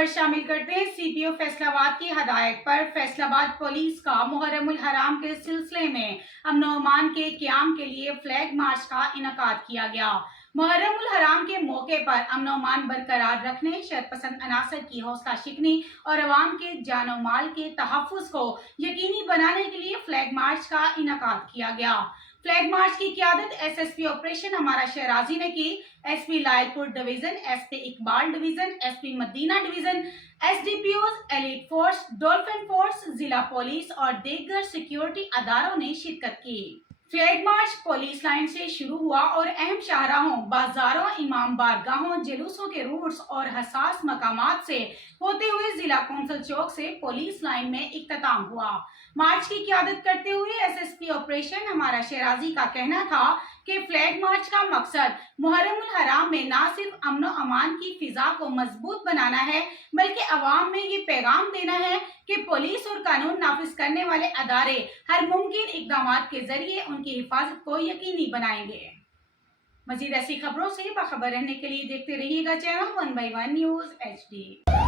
खबर शामिल करते हैं। सीपीओ फैसलाबाद की हदायत पर फैसलाबाद पुलिस का मुहर्रमुल हराम के सिलसिले में अमन व अमान के क़याम के लिए फ्लैग मार्च का इनेकाद किया गया। मुहर्रमुल हराम के मौके पर अमन व अमान बरकरार रखने, शरपसंद अनासर की हौसला शिकनी और अवाम के जान व माल के तहफ़्फ़ुज़ को यकीनी बनाने के लिए फ्लैग मार्च का इनेकाद किया गया। फ्लैग मार्च की क़यादत एसएसपी ऑपरेशन हमारा शहराजी ने की। SP Lyallpur division, SP Iqbal division, SP Madina division, SDPO, elite force, dolphin force, जिला पुलिस और दीगर सिक्योरिटी अदारों ने शिरकत की। फ्लैग मार्च पुलिस लाइन से शुरू हुआ और अहम शाहराहों, बाजारों, इमाम बारगाहों, जुलूसों के रूट्स और हसास मकामात से होते हुए जिला कौंसल चौक से पुलिस लाइन में इख्तिताम हुआ। मार्च की क़यादत करते हुए एसएसपी ऑपरेशन हमारा शहराजी का कहना था कि फ्लैग मार्च का मकसद मुहर्रमुल हराम में न सिर्फ अमन व अमान की फिजा को मजबूत बनाना है, बल्कि अवाम में ये पैगाम देना है कि पुलिस और कानून नाफिज करने वाले अदारे हर मुमकिन इक़दामात के जरिए उनकी हिफाजत को यकीनी बनाएंगे। मजीद ऐसी खबरों से बाखबर रहने के लिए देखते रहिएगा चैनल 1 by 1 न्यूज़ HD।